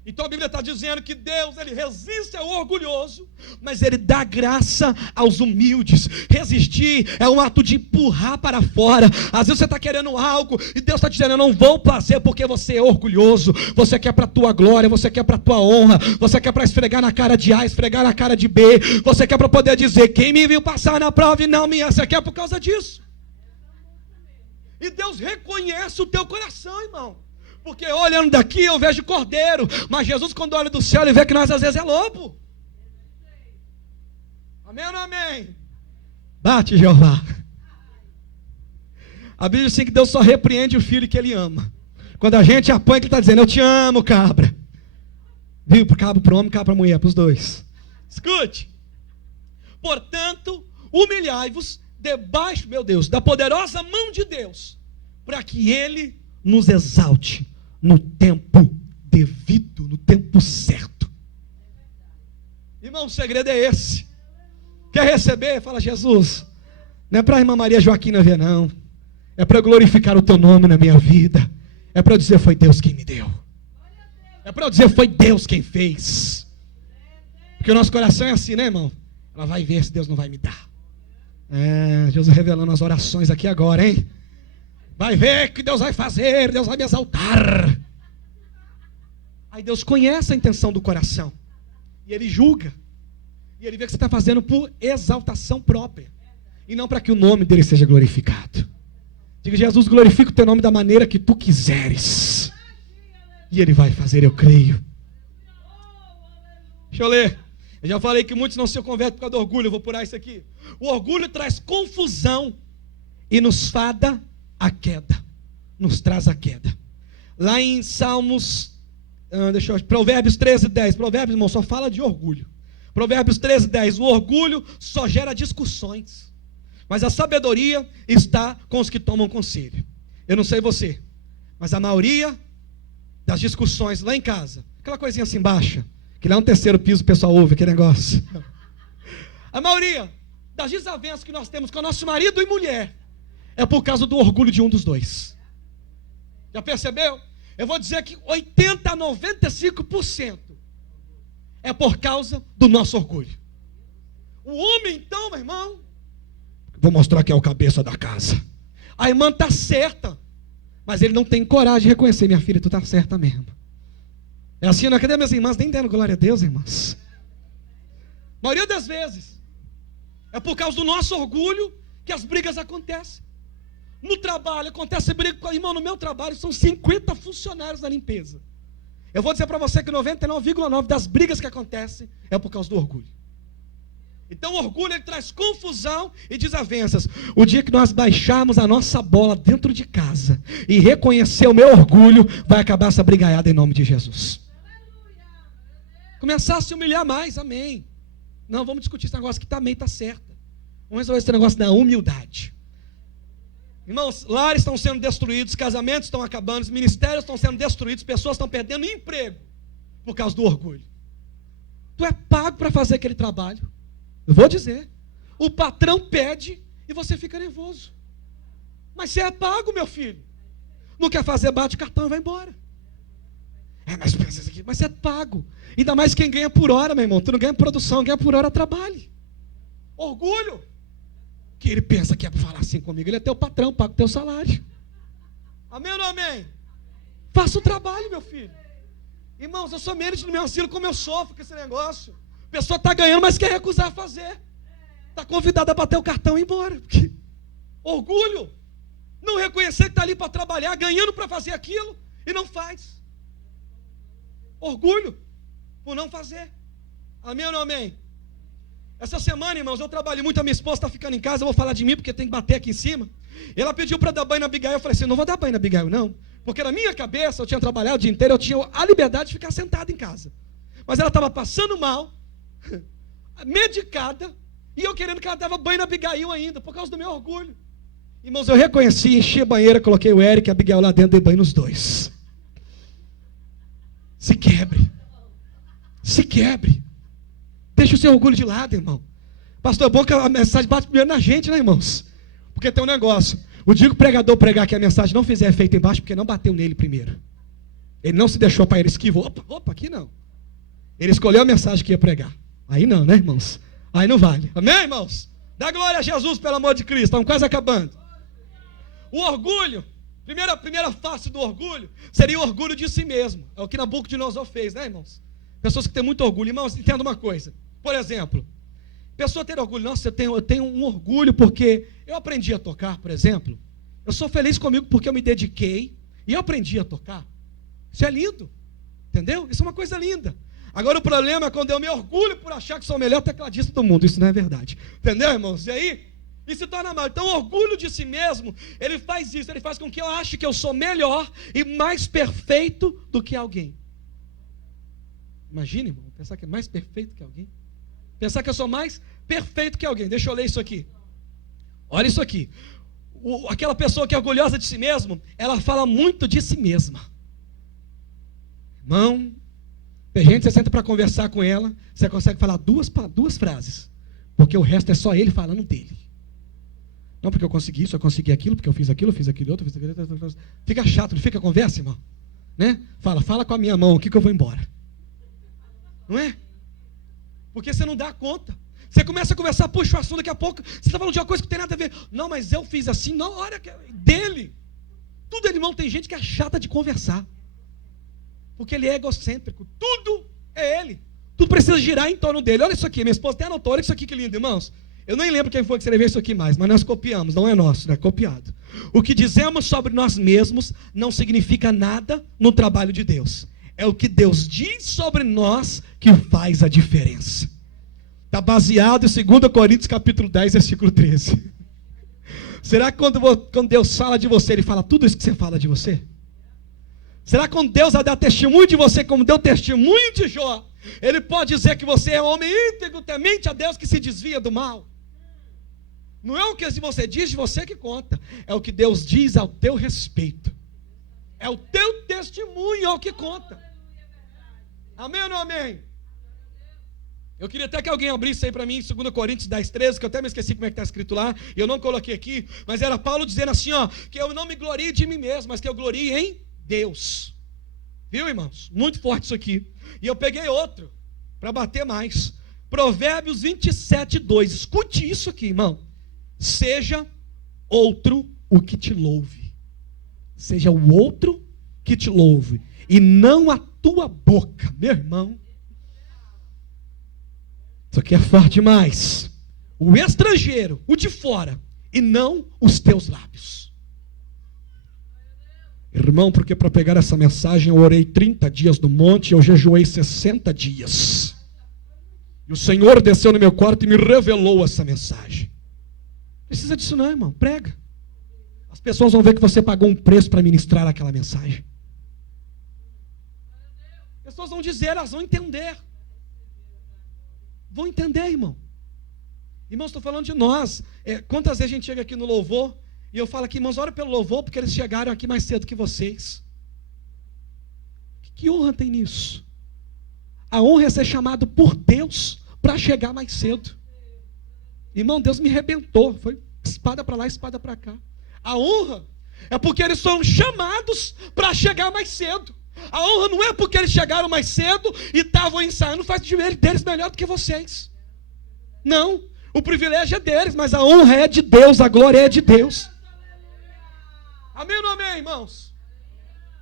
Então a Bíblia está dizendo que Deus, Ele resiste ao orgulhoso, mas Ele dá graça aos humildes. Resistir é um ato de empurrar para fora. Às vezes você está querendo algo e Deus está dizendo: eu não vou fazer porque você é orgulhoso. Você quer para a tua glória, você quer para a tua honra, você quer para esfregar na cara de A, esfregar na cara de B, você quer para poder dizer: quem me viu passar na prova e não me ama. Você quer por causa disso. E Deus reconhece o teu coração, irmão. Porque olhando daqui eu vejo cordeiro, mas Jesus, quando olha do céu, ele vê que nós às vezes é lobo. Amém ou não amém? Bate, Jeová. A Bíblia diz assim que Deus só repreende o filho que Ele ama. Quando a gente apanha, Ele está dizendo: eu te amo, cabra. Viu? Cabra para o homem, cabra para a mulher, para os dois. Escute. Portanto, humilhai-vos debaixo, meu Deus, da poderosa mão de Deus, para que Ele nos exalte no tempo devido, no tempo certo. Irmão, o segredo é esse. Quer receber? Fala: Jesus, não é para a irmã Maria Joaquina ver, não. É para glorificar o teu nome na minha vida. É para eu dizer: foi Deus quem me deu. É para eu dizer: foi Deus quem fez. Porque o nosso coração é assim, né, irmão? Ela vai ver se Deus não vai me dar. Jesus revelando as orações aqui agora, hein? Vai ver que Deus vai fazer, Deus vai me exaltar. Aí Deus conhece a intenção do coração. E Ele julga. E Ele vê que você está fazendo por exaltação própria. E não para que o nome dEle seja glorificado. Diga: Jesus, glorifica o teu nome da maneira que tu quiseres. E Ele vai fazer, eu creio. Deixa eu ler. Eu já falei que muitos não se convertem por causa do orgulho. Eu vou purar isso aqui. O orgulho traz confusão e nos fada a queda. Nos traz a queda. Lá em Salmos, Provérbios 13:10. Provérbios, irmão, só fala de orgulho. Provérbios 13:10. O orgulho só gera discussões, mas a sabedoria está com os que tomam conselho. Eu não sei você, mas a maioria das discussões lá em casa, aquela coisinha assim baixa, que lá no terceiro piso o pessoal ouve aquele negócio. A maioria das desavenças que nós temos com o nosso marido e mulher é por causa do orgulho de um dos dois. Já percebeu? Eu vou dizer que 80% a 95% é por causa do nosso orgulho. O homem então, meu irmão, vou mostrar que é o cabeça da casa. A irmã está certa, mas ele não tem coragem de reconhecer: minha filha, tu está certa mesmo. É assim, não? Cadê minhas irmãs? Nem dando glória a Deus, irmãs. A maioria das vezes é por causa do nosso orgulho que as brigas acontecem. No trabalho acontece briga. Irmão, no meu trabalho são 50 funcionários da limpeza. Eu vou dizer para você que 99,9% das brigas que acontecem é por causa do orgulho. Então o orgulho, ele traz confusão e desavenças. O dia que nós baixarmos a nossa bola dentro de casa e reconhecer o meu orgulho, vai acabar essa brigaiada em nome de Jesus. Começar a se humilhar mais, amém. Não, vamos discutir esse negócio que também está certo. Vamos resolver esse negócio da humildade. Irmãos, lares estão sendo destruídos, casamentos estão acabando, ministérios estão sendo destruídos, pessoas estão perdendo emprego por causa do orgulho. Tu é pago para fazer aquele trabalho. Eu vou dizer. O patrão pede e você fica nervoso. Mas você é pago, meu filho. Não quer fazer, bate o cartão e vai embora. Mas você é pago. Ainda mais quem ganha por hora, meu irmão. Tu não ganha produção, ganha por hora, trabalhe. Orgulho. Que ele pensa que é para falar assim comigo. Ele é teu patrão, paga o teu salário. Amém ou não amém? Faça o trabalho, meu filho. Irmãos, eu sou menos do meu asilo, como eu sofro com esse negócio. A pessoa está ganhando, mas quer recusar a fazer. Está convidada a bater o cartão e ir embora. Orgulho. Não reconhecer que está ali para trabalhar, ganhando para fazer aquilo e não faz. Orgulho por não fazer. Amém ou não amém? Essa semana, irmãos, eu trabalho muito, a minha esposa está ficando em casa, eu vou falar de mim porque tem que bater aqui em cima. Ela pediu para dar banho na Abigail, eu falei assim: não vou dar banho na Abigail não, porque na minha cabeça eu tinha trabalhado o dia inteiro, eu tinha a liberdade de ficar sentado em casa. Mas ela estava passando mal, medicada, E eu querendo que ela dava banho na Abigail ainda, por causa do meu orgulho. Irmãos, eu reconheci, enchi a banheira, coloquei o Eric e a Abigail lá dentro, dei banho nos dois. Se quebre. Se quebre. Deixa o seu orgulho de lado, irmão. Pastor, é bom que a mensagem bate primeiro na gente, né, irmãos? Porque tem um negócio. O dia que o pregador pregar que a mensagem não fizer efeito embaixo, porque não bateu nele primeiro. Ele não se deixou para ele, esquivou. Opa, aqui não. Ele escolheu a mensagem que ia pregar. Aí não, né, irmãos? Aí não vale. Amém, irmãos? Dá glória a Jesus, pelo amor de Cristo. Estamos quase acabando. O orgulho, primeira face do orgulho, seria o orgulho de si mesmo. É o que Nabucodonosor fez, né, irmãos? Pessoas que têm muito orgulho. Irmãos, entenda uma coisa. Por exemplo, pessoa ter orgulho. Nossa, eu tenho um orgulho porque eu aprendi a tocar, por exemplo. Eu sou feliz comigo porque eu me dediquei e eu aprendi a tocar. Isso é lindo. Entendeu? Isso é uma coisa linda. Agora o problema é quando eu me orgulho por achar que sou o melhor tecladista do mundo. Isso não é verdade. Entendeu, irmãos? E aí, isso se torna mal. Então o orgulho de si mesmo, ele faz isso. Ele faz com que eu ache que eu sou melhor e mais perfeito do que alguém. Imagina, irmão, pensar que é mais perfeito que alguém. Pensar que eu sou mais perfeito que alguém. Deixa eu ler isso aqui. Olha isso aqui. Aquela pessoa que é orgulhosa de si mesmo, ela fala muito de si mesma. Irmão, tem gente que você senta para conversar com ela, você consegue falar duas frases, porque o resto é só ele falando dele. Não, porque eu consegui isso, eu consegui aquilo, porque eu fiz aquilo outro, fiz aquilo. Fica chato, não fica a conversa, irmão? Né? Fala com a minha mão aqui que eu vou embora. Não é? Porque você não dá conta. Você começa a conversar, puxa o assunto, daqui a pouco você está falando de uma coisa que não tem nada a ver. Não, mas eu fiz assim, não, olha, dele. Tudo, irmão, tem gente que é chata de conversar. Porque ele é egocêntrico. Tudo é ele. Tudo precisa girar em torno dele. Olha isso aqui, minha esposa até anotou, olha isso aqui que lindo, irmãos. Eu nem lembro quem foi que escreveu isso aqui mais, mas nós copiamos, não é nosso, é copiado. O que dizemos sobre nós mesmos não significa nada no trabalho de Deus. É o que Deus diz sobre nós que faz a diferença. Está baseado em 2 Coríntios capítulo 10, versículo 13. Será que quando Deus fala de você, Ele fala tudo isso que você fala de você? Será que quando Deus vai dar testemunho de você, como deu testemunho de Jó, Ele pode dizer que você é um homem íntegro, temente a Deus, que se desvia do mal? Não é o que você diz de você que conta, é o que Deus diz ao teu respeito. É o teu testemunho, é o que conta. Amém ou não amém? Eu queria até que alguém abrisse aí para mim, 2 Coríntios 10, 13, que eu até me esqueci como é que está escrito lá, e eu não coloquei aqui, mas era Paulo dizendo assim, ó, que eu não me glorie de mim mesmo, mas que eu glorie em Deus. Viu, irmãos? Muito forte isso aqui. E eu peguei outro, para bater mais. Provérbios 27, 2. Escute isso aqui, irmão. Seja outro o que te louve. Seja o outro que te louve, e não a tua boca, meu irmão. Isso aqui é forte demais. O estrangeiro, o de fora, e não os teus lábios. Irmão, porque para pegar essa mensagem eu orei 30 dias no monte, eu jejuei 60 dias. E o Senhor desceu no meu quarto e me revelou essa mensagem. Precisa disso não, irmão, prega. As pessoas vão ver que você pagou um preço para ministrar aquela mensagem. As pessoas vão dizer, elas vão entender. Vão entender, irmão. Irmãos, estou falando de nós. Quantas vezes a gente chega aqui no louvor e eu falo aqui, irmãos, ora pelo louvor, porque eles chegaram aqui mais cedo que vocês. Que honra tem nisso? A honra é ser chamado por Deus para chegar mais cedo. Irmão, Deus me arrebentou. Foi espada para lá, espada para cá. A honra é porque eles foram chamados para chegar mais cedo. A honra não é porque eles chegaram mais cedo e estavam ensaiando, faz deles melhor do que vocês. Não, o privilégio é deles, mas a honra é de Deus, a glória é de Deus. Amém ou não amém, irmãos?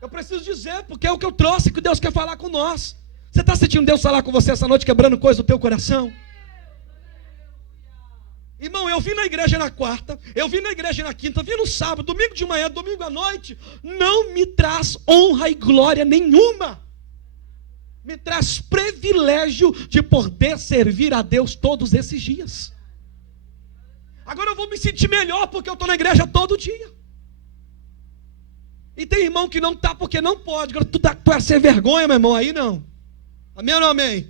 Eu preciso dizer, porque é o que eu trouxe, que Deus quer falar com nós. Você está sentindo Deus falar com você essa noite, quebrando coisa do teu coração? Irmão, eu vim na igreja na quarta, eu vim na igreja na quinta, eu vim no sábado, domingo de manhã, domingo à noite. Não me traz honra e glória nenhuma. Me traz privilégio de poder servir a Deus todos esses dias. Agora eu vou me sentir melhor porque eu estou na igreja todo dia. E tem irmão que não está porque não pode. Agora tu é sem vergonha, meu irmão, aí não. Amém ou não amém?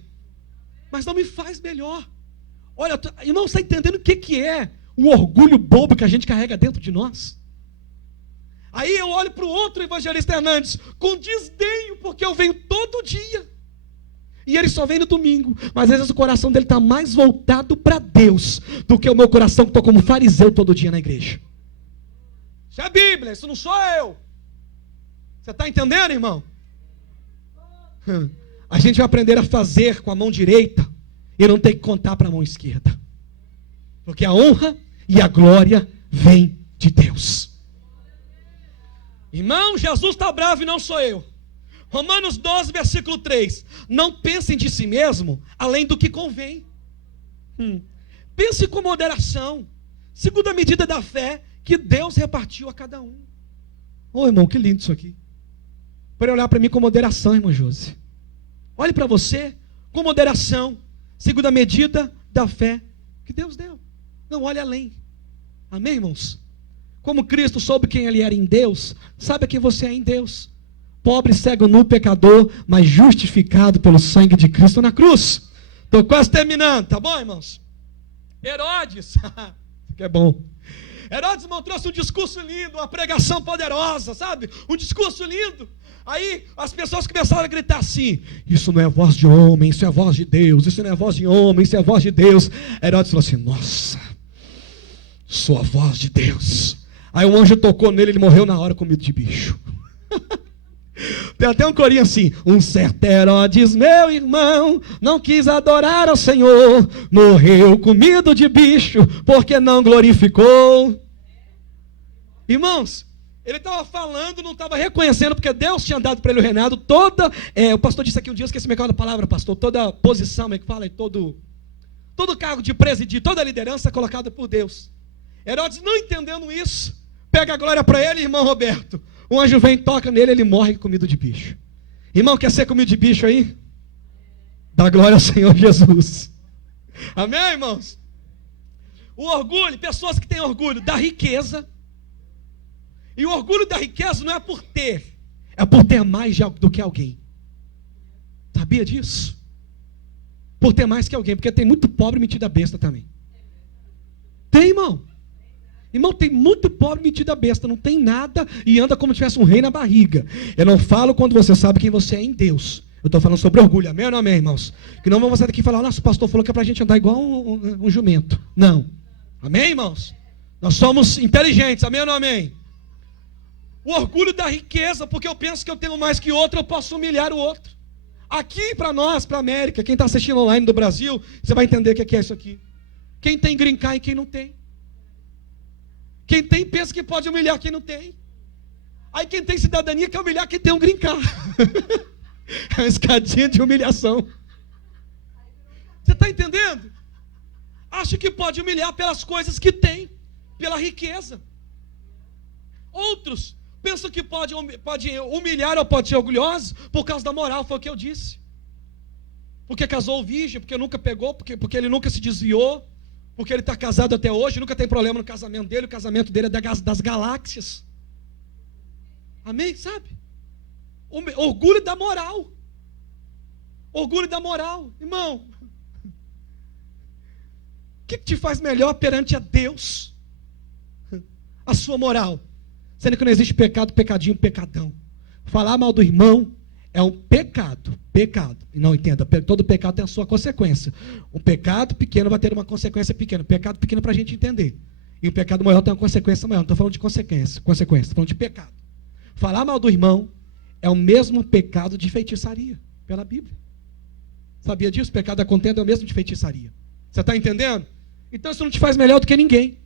Mas não me faz melhor. Olha, irmão, você está entendendo o que é o orgulho bobo que a gente carrega dentro de nós? Aí eu olho para o outro evangelista Hernandes com desdenho, porque eu venho todo dia. E ele só vem no domingo. Mas às vezes o coração dele está mais voltado para Deus do que o meu coração que estou como fariseu todo dia na igreja. Isso é a Bíblia, isso não sou eu. Você está entendendo, irmão? A gente vai aprender a fazer com a mão direita e não ter que contar para a mão esquerda. Porque a honra e a glória vem de Deus. Irmão, Jesus está bravo e não sou eu. Romanos 12, versículo 3. Não pensem de si mesmo além do que convém. Pense com moderação, segundo a medida da fé que Deus repartiu a cada um. Ô irmão, que lindo isso aqui. Para olhar para mim com moderação, irmão Josi. Olhe para você com moderação, segundo a medida da fé que Deus deu. Não olhe além. Amém, irmãos? Como Cristo soube quem ele era em Deus, sabe quem você é em Deus. Pobre, cego, nu, pecador, mas justificado pelo sangue de Cristo na cruz. Estou quase terminando, tá bom, irmãos? Herodes, isso aqui é bom. Herodes trouxe um discurso lindo, uma pregação poderosa, sabe? Um discurso lindo. Aí as pessoas começaram a gritar assim: isso não é voz de homem, isso é voz de Deus. Isso não é voz de homem, isso é voz de Deus. Herodes falou assim: nossa, sou a voz de Deus. Aí um anjo tocou nele, ele morreu na hora comido de bicho. Tem até um corinho assim: um certo Herodes, meu irmão, não quis adorar ao Senhor, morreu comido de bicho, porque não glorificou. Irmãos, ele estava falando, não estava reconhecendo, porque Deus tinha dado para ele o reinado, o pastor disse aqui um dia, esqueci a palavra, pastor, toda posição, como é que fala, todo cargo de presidir, toda liderança colocada por Deus. Herodes, não entendendo isso, pega a glória para ele, irmão Roberto. O anjo vem, toca nele, ele morre comido de bicho. Irmão, quer ser comido de bicho aí? Dá glória ao Senhor Jesus. Amém, irmãos? O orgulho, pessoas que têm orgulho da riqueza. E o orgulho da riqueza não é por ter, é por ter mais do que alguém. Sabia disso? Por ter mais que alguém, porque tem muito pobre metido a besta também. Tem, irmão. Irmão, tem muito pobre metido a besta, não tem nada e anda como se tivesse um rei na barriga. Eu não falo quando você sabe quem você é em Deus. Eu estou falando sobre orgulho, amém ou não amém, irmãos? Que não vamos sair daqui e falar: nossa, o pastor falou que é para a gente andar igual um jumento. Não. Amém, irmãos? Nós somos inteligentes, amém ou não amém? O orgulho da riqueza, porque eu penso que eu tenho mais que outro, eu posso humilhar o outro. Aqui para nós, para a América, quem está assistindo online do Brasil, você vai entender o que é isso aqui. Quem tem green card e quem não tem. Quem tem pensa que pode humilhar quem não tem. Aí quem tem cidadania quer humilhar quem tem um green card. É uma escadinha de humilhação. Você está entendendo? Acha que pode humilhar pelas coisas que tem, pela riqueza. Outros pensam que pode humilhar ou pode ser orgulhosos por causa da moral, foi o que eu disse. Porque casou virgem, porque nunca pegou, porque ele nunca se desviou. Porque ele está casado até hoje, nunca tem problema no casamento dele, o casamento dele é das galáxias. Amém? Sabe? Orgulho da moral. Orgulho da moral. Irmão, o que te faz melhor perante a Deus? A sua moral. Sendo que não existe pecado, pecadinho, pecadão. Falar mal do irmão é um pecado. Não entenda, todo pecado tem a sua consequência. Um pecado pequeno vai ter uma consequência pequena. Pecado pequeno para a gente entender. E um pecado maior tem uma consequência maior. Não estou falando de consequência, estou falando de pecado. Falar mal do irmão é o mesmo pecado de feitiçaria, pela Bíblia. Sabia disso? O pecado da contenda é o mesmo de feitiçaria. Você está entendendo? Então isso não te faz melhor do que ninguém.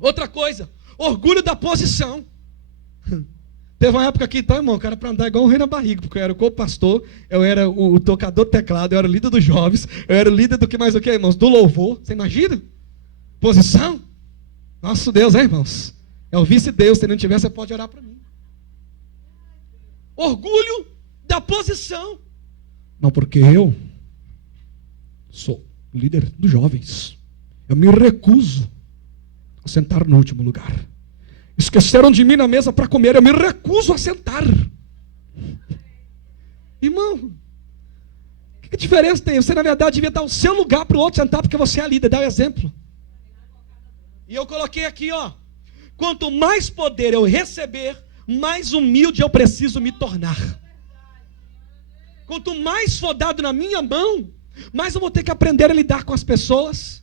Outra coisa, orgulho da posição. Teve uma época aqui, então, irmão, o cara para andar igual um rei na barriga, porque eu era o co-pastor, eu era o tocador do teclado, eu era o líder dos jovens, eu era o líder do que mais o que, irmãos? Do louvor. Você imagina? Posição? Nosso Deus, hein, irmãos? É o vice-deus, se não tiver, você pode orar para mim. Orgulho da posição. Não, porque eu sou líder dos jovens. Eu me recuso a sentar no último lugar. Esqueceram de mim na mesa para comer, eu me recuso a sentar. Irmão, Que diferença tem? Você, na verdade, devia dar o seu lugar para o outro sentar, porque você é a líder, dá o exemplo. E eu coloquei aqui, ó. Quanto mais poder eu receber, mais humilde eu preciso me tornar. Quanto mais for dado na minha mão, mais eu vou ter que aprender a lidar com as pessoas,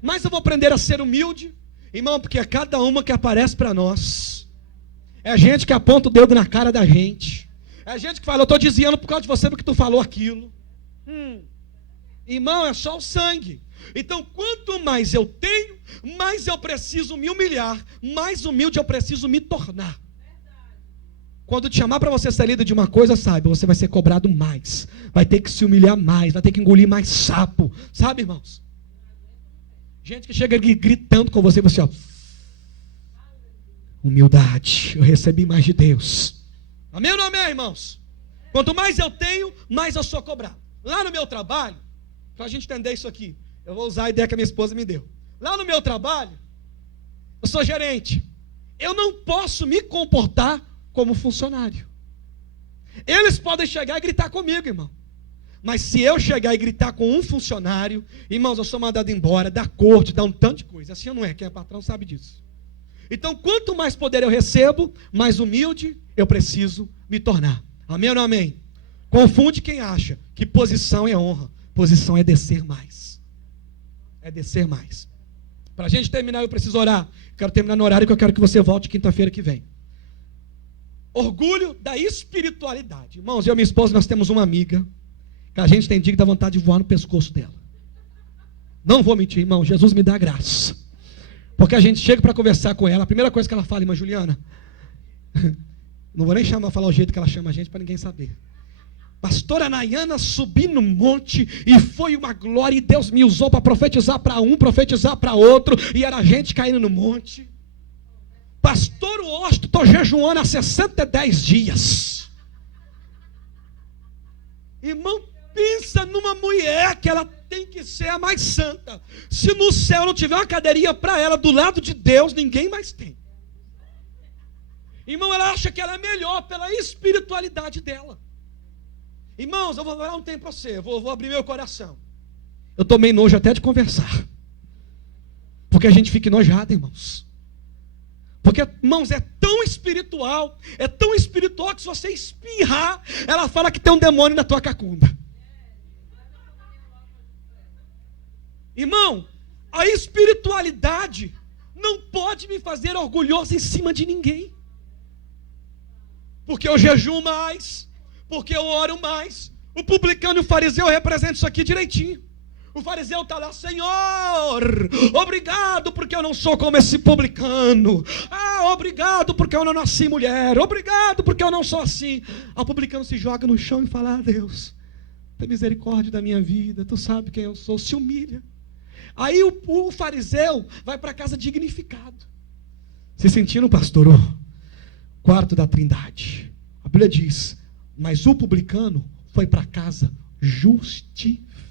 mais eu vou aprender a ser humilde, irmão, porque é cada uma que aparece para nós. É gente que aponta o dedo na cara da gente. É gente que fala, eu estou desviando por causa de você porque tu falou aquilo. Irmão, é só o sangue. Então, quanto mais eu tenho, mais eu preciso me humilhar, mais humilde eu preciso me tornar. Quando te chamar para você ser líder de uma coisa, sabe, você vai ser cobrado mais, vai ter que se humilhar mais, vai ter que engolir mais sapo, sabe, irmãos? Gente que chega gritando com você, ó, humildade, eu recebi mais de Deus. Amém ou não amém, irmãos? Quanto mais eu tenho, mais eu sou cobrado. Lá no meu trabalho, para a gente entender isso aqui, eu vou usar a ideia que a minha esposa me deu. Lá no meu trabalho, eu sou gerente. Eu não posso me comportar como funcionário. Eles podem chegar e gritar comigo, irmão. Mas se eu chegar e gritar com um funcionário, irmãos, eu sou mandado embora, da corte, dá um tanto de coisa. Assim não é, quem é patrão sabe disso. Então, quanto mais poder eu recebo, mais humilde eu preciso me tornar. Amém ou não amém? Confunde quem acha que posição é honra. Posição é descer mais. É descer mais. Para a gente terminar, eu preciso orar. Quero terminar no horário que eu quero que você volte quinta-feira que vem. Orgulho da espiritualidade. Irmãos, eu e minha esposa, nós temos uma amiga que a gente tem dia que dá vontade de voar no pescoço dela. Não vou mentir, irmão, Jesus me dá graça. Porque a gente chega para conversar com ela, a primeira coisa que ela fala, irmã Juliana, não vou nem falar o jeito que ela chama a gente para ninguém saber. Pastora Nayana subi no monte e foi uma glória, e Deus me usou para profetizar para um, profetizar para outro, e era gente caindo no monte. Pastor Washington, estou jejuando há 610 dias. Irmão, pensa numa mulher que ela tem que ser a mais santa. Se no céu não tiver uma cadeirinha para ela do lado de Deus, ninguém mais tem. Irmão, ela acha que ela é melhor pela espiritualidade dela. Irmãos, eu vou dar um tempo para você, vou abrir meu coração. Eu tomei nojo até de conversar. Porque a gente fica enojado, irmãos. Porque, irmãos, é tão espiritual que se você espirrar, ela fala que tem um demônio na tua cacunda. Irmão, a espiritualidade não pode me fazer orgulhoso em cima de ninguém. Porque eu jejuo mais, porque eu oro mais. O publicano e o fariseu representam isso aqui direitinho. O fariseu está lá, Senhor, obrigado porque eu não sou como esse publicano. Obrigado porque eu não nasci mulher. Obrigado porque eu não sou assim. O publicano se joga no chão e fala, Deus, tem misericórdia da minha vida. Tu sabe quem eu sou, se humilha. Aí o fariseu vai para casa dignificado. Se sentindo, pastor, o quarto da Trindade. A Bíblia diz, mas o publicano foi para casa justificado.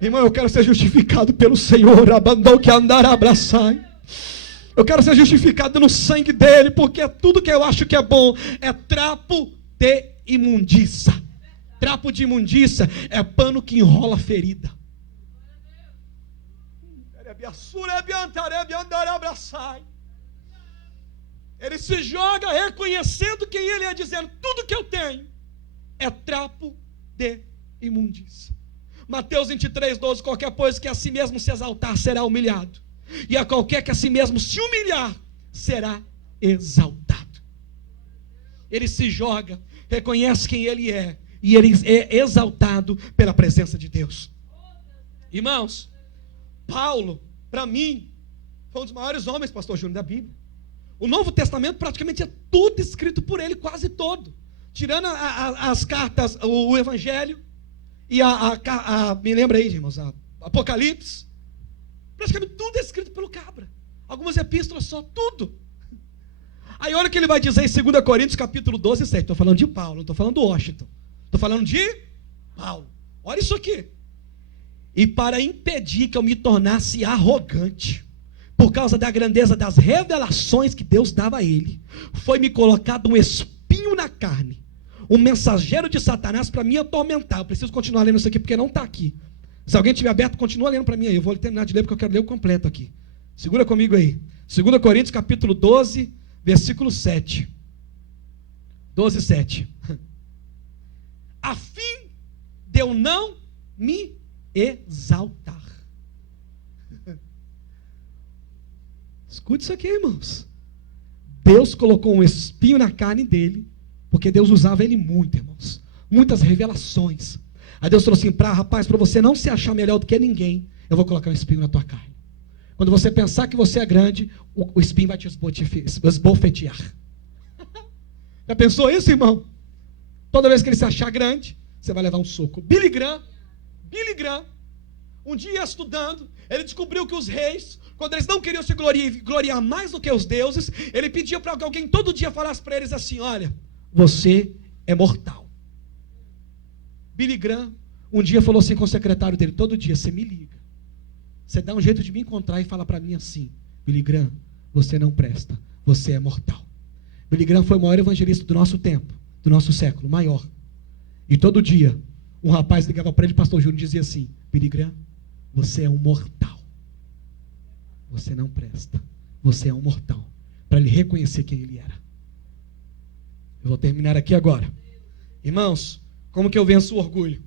Irmão, eu quero ser justificado pelo Senhor. Abandonou que andar abraçar. Eu quero ser justificado no sangue dele, porque tudo que eu acho que é bom é trapo de imundícia. Trapo de imundícia é pano que enrola a ferida. Ele se joga reconhecendo quem ele é, dizendo, tudo que eu tenho é trapo de imundícia. Mateus 23:12, qualquer coisa que a si mesmo se exaltar será humilhado, e a qualquer que a si mesmo se humilhar será exaltado. Ele se joga, reconhece quem ele é, e ele é exaltado pela presença de Deus. Irmãos, Paulo, para mim, foi um dos maiores homens, pastor Júnior, da Bíblia. O Novo Testamento praticamente é tudo escrito por ele, quase todo. Tirando as cartas, o Evangelho e me lembra aí, irmãos, Apocalipse. Praticamente tudo é escrito pelo cabra. Algumas epístolas só, tudo. Aí olha o que ele vai dizer em 2 Coríntios capítulo 12, 7. Estou falando de Paulo, não estou falando do Washington. Estou falando de Paulo. Olha isso aqui. E para impedir que eu me tornasse arrogante, por causa da grandeza das revelações que Deus dava a ele, foi-me colocado um espinho na carne, um mensageiro de Satanás para me atormentar. Eu preciso continuar lendo isso aqui porque não está aqui. Se alguém tiver aberto, continua lendo para mim aí. Eu vou terminar de ler porque eu quero ler o completo aqui. Segura comigo aí. 2 Coríntios capítulo 12, versículo 7. 12, 7. A fim de eu não me exaltar. Escute isso aqui, irmãos. Deus colocou um espinho na carne dele, porque Deus usava ele muito, irmãos. Muitas revelações. Aí Deus falou assim, rapaz, para você não se achar melhor do que ninguém, eu vou colocar um espinho na tua carne. Quando você pensar que você é grande, o espinho vai te esbofetear. Já pensou isso, irmão? Toda vez que ele se achar grande, você vai levar um soco. Billy Graham, um dia estudando, ele descobriu que os reis, quando eles não queriam se gloriar mais do que os deuses, ele pedia para que alguém todo dia falasse para eles assim, olha, você é mortal. Billy Graham um dia falou assim com o secretário dele, todo dia, você me liga. Você dá um jeito de me encontrar e fala para mim assim, Billy Graham, você não presta, você é mortal. Billy Graham foi o maior evangelista do nosso tempo, do nosso século, maior. E todo dia, um rapaz ligava para ele, pastor Júnior, e dizia assim, Billy Graham, você é um mortal. Você não presta, você é um mortal. Para ele reconhecer quem ele era. Eu vou terminar aqui agora. Irmãos, como que eu venço o orgulho?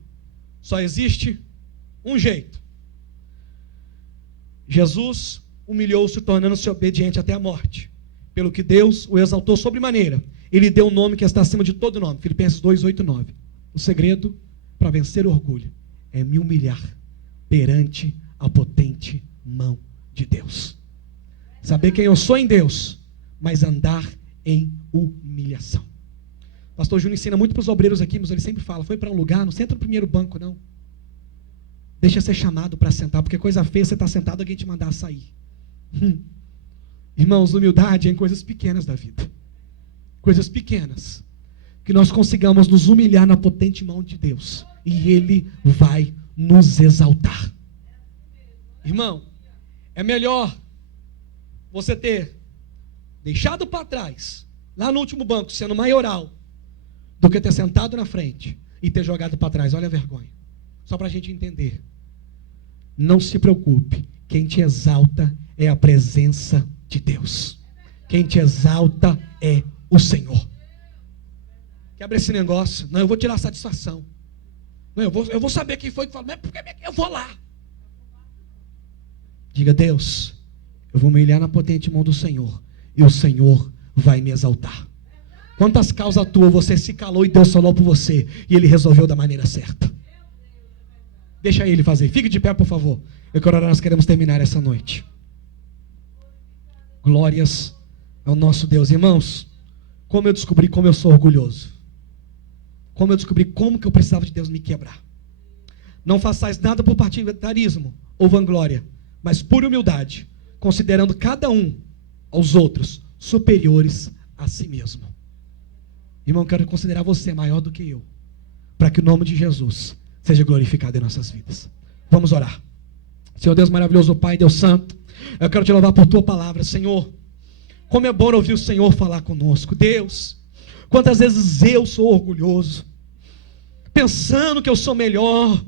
Só existe um jeito. Jesus humilhou-se, tornando-se obediente até a morte, pelo que Deus o exaltou sobremaneira. Ele deu um nome que está acima de todo nome. Filipenses 2, 8, 9. O segredo para vencer o orgulho é me humilhar perante a potente mão de Deus. Saber quem eu sou em Deus, mas andar em humilhação. Pastor Júnior ensina muito para os obreiros aqui, mas ele sempre fala, foi para um lugar, não senta no primeiro banco não. Deixa ser chamado para sentar, porque coisa feia você está sentado, alguém te mandar sair. Irmãos, humildade é em coisas pequenas da vida. Coisas pequenas. Que nós consigamos nos humilhar na potente mão de Deus. E Ele vai nos exaltar. Irmão, é melhor você ter deixado para trás, lá no último banco, sendo maioral, do que ter sentado na frente e ter jogado para trás. Olha a vergonha. Só para a gente entender. Não se preocupe. Quem te exalta é a presença de Deus. Quem te exalta é o Senhor. Quebra esse negócio. Não, eu vou tirar satisfação. Não, eu vou saber quem foi que falou. Mas por que eu vou lá? Diga, Deus, eu vou me humilhar na potente mão do Senhor. E o Senhor vai me exaltar. Quantas causas tuas você se calou e Deus falou por você. E Ele resolveu da maneira certa. Deixa Ele fazer. Fique de pé, por favor. Eu quero orar, nós queremos terminar essa noite. Glórias ao nosso Deus. Irmãos, como eu descobri como eu sou orgulhoso. Como eu descobri como que eu precisava de Deus me quebrar. Não façais nada por partidarismo ou vanglória, mas por humildade, considerando cada um aos outros superiores a si mesmo. Irmão, eu quero considerar você maior do que eu, para que o nome de Jesus seja glorificado em nossas vidas. Vamos orar. Senhor Deus maravilhoso, Pai, Deus santo, eu quero te louvar por tua palavra, Senhor. Como é bom ouvir o Senhor falar conosco. Deus, quantas vezes eu sou orgulhoso, pensando que eu sou melhor,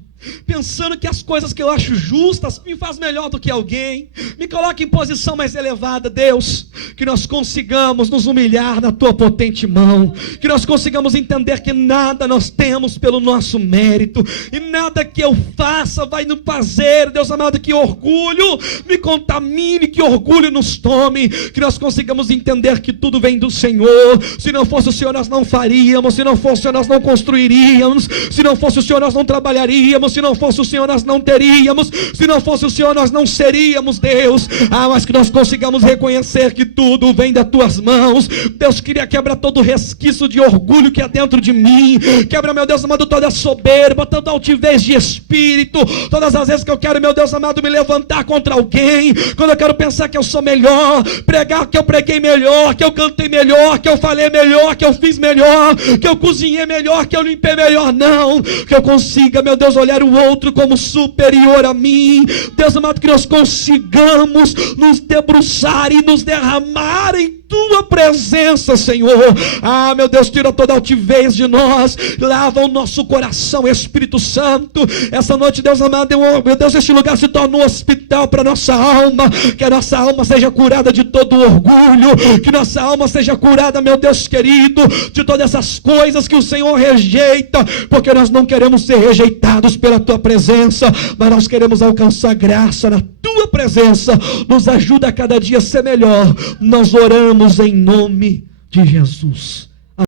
pensando que as coisas que eu acho justas me faz melhor do que alguém, me coloca em posição mais elevada. Deus, que nós consigamos nos humilhar na tua potente mão, que nós consigamos entender que nada nós temos pelo nosso mérito, e nada que eu faça vai nos fazer, Deus amado, que orgulho me contamine, que orgulho nos tome, que nós consigamos entender que tudo vem do Senhor. Se não fosse o Senhor nós não faríamos, se não fosse o Senhor nós não construiríamos, se não fosse o Senhor nós não trabalharíamos, se não fosse o Senhor nós não teríamos, se não fosse o Senhor nós não seríamos, Deus. Mas que nós consigamos reconhecer que tudo vem das tuas mãos. Deus, queria quebrar todo o resquício de orgulho que há dentro de mim. Quebra, meu Deus amado, toda a soberba, toda a altivez de espírito. Todas as vezes que eu quero, meu Deus amado, me levantar contra alguém, quando eu quero pensar que eu sou melhor, pregar que eu preguei melhor, que eu cantei melhor, que eu falei melhor, que eu fiz melhor, que eu cozinhei melhor, que eu limpei melhor, não. Que eu consiga, meu Deus, olhar o outro como superior a mim. Deus amado, que nós consigamos nos debruçar e nos derramar em tua presença, Senhor. Ah, meu Deus, tira toda altivez de nós, lava o nosso coração, Espírito Santo. Essa noite, Deus amado, meu Deus, este lugar se torna um hospital para nossa alma, que a nossa alma seja curada de todo o orgulho, que nossa alma seja curada, meu Deus querido, de todas essas coisas que o Senhor rejeita, porque nós não queremos ser rejeitados pela tua presença, mas nós queremos alcançar graça na tua presença. Nos ajuda a cada dia a ser melhor. Nós oramos em nome de Jesus.